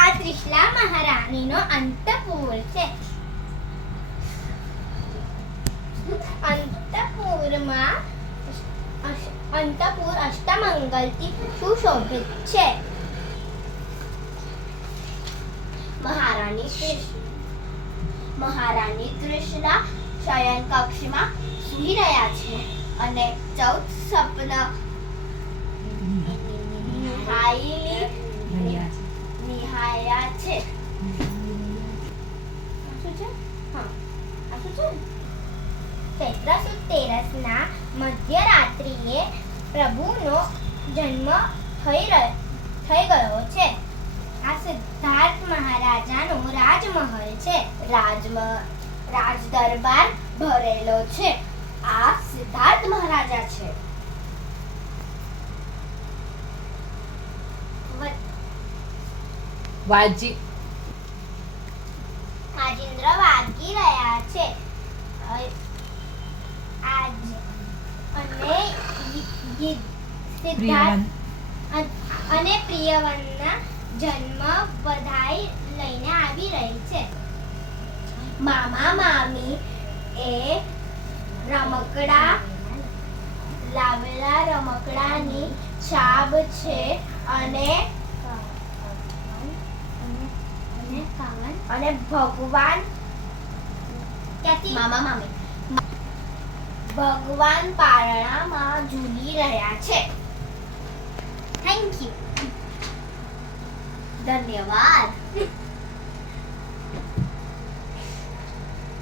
આ ત્રિશલા મહારાણીનો અંતપુર છે. અંતપુર અષ્ટમંગલથી સુશોભિત છે. મહારાણી ત્રિશલા શયન કક્ષમાં સૂઈ રહ્યા છે અને 14 સપન નિહાળ્યા છે. ચૈત્ર સુદ તેરસના મધ્યરાત્રિએ પ્રભુનો જન્મ થઈ ગયો છે. આ સિદ્ધાર્થ મહારાજાનો રાજમહેલ છે. રાજ દરબાર ભરેલો છે. આ સિદ્ધાર્થ મહારાજા છે. રાજેન્દ્ર વાગી રહ્યા છે. અને પ્રિયવનના જન્મ વધાઈ લઈને આવી રહી છે. મામા મામી એ લાવેલા રમકડાની છાપ છે અને ભગવાન પારણામાં ઝૂલી રહ્યા છે. Thank you. ધન્યવાદ.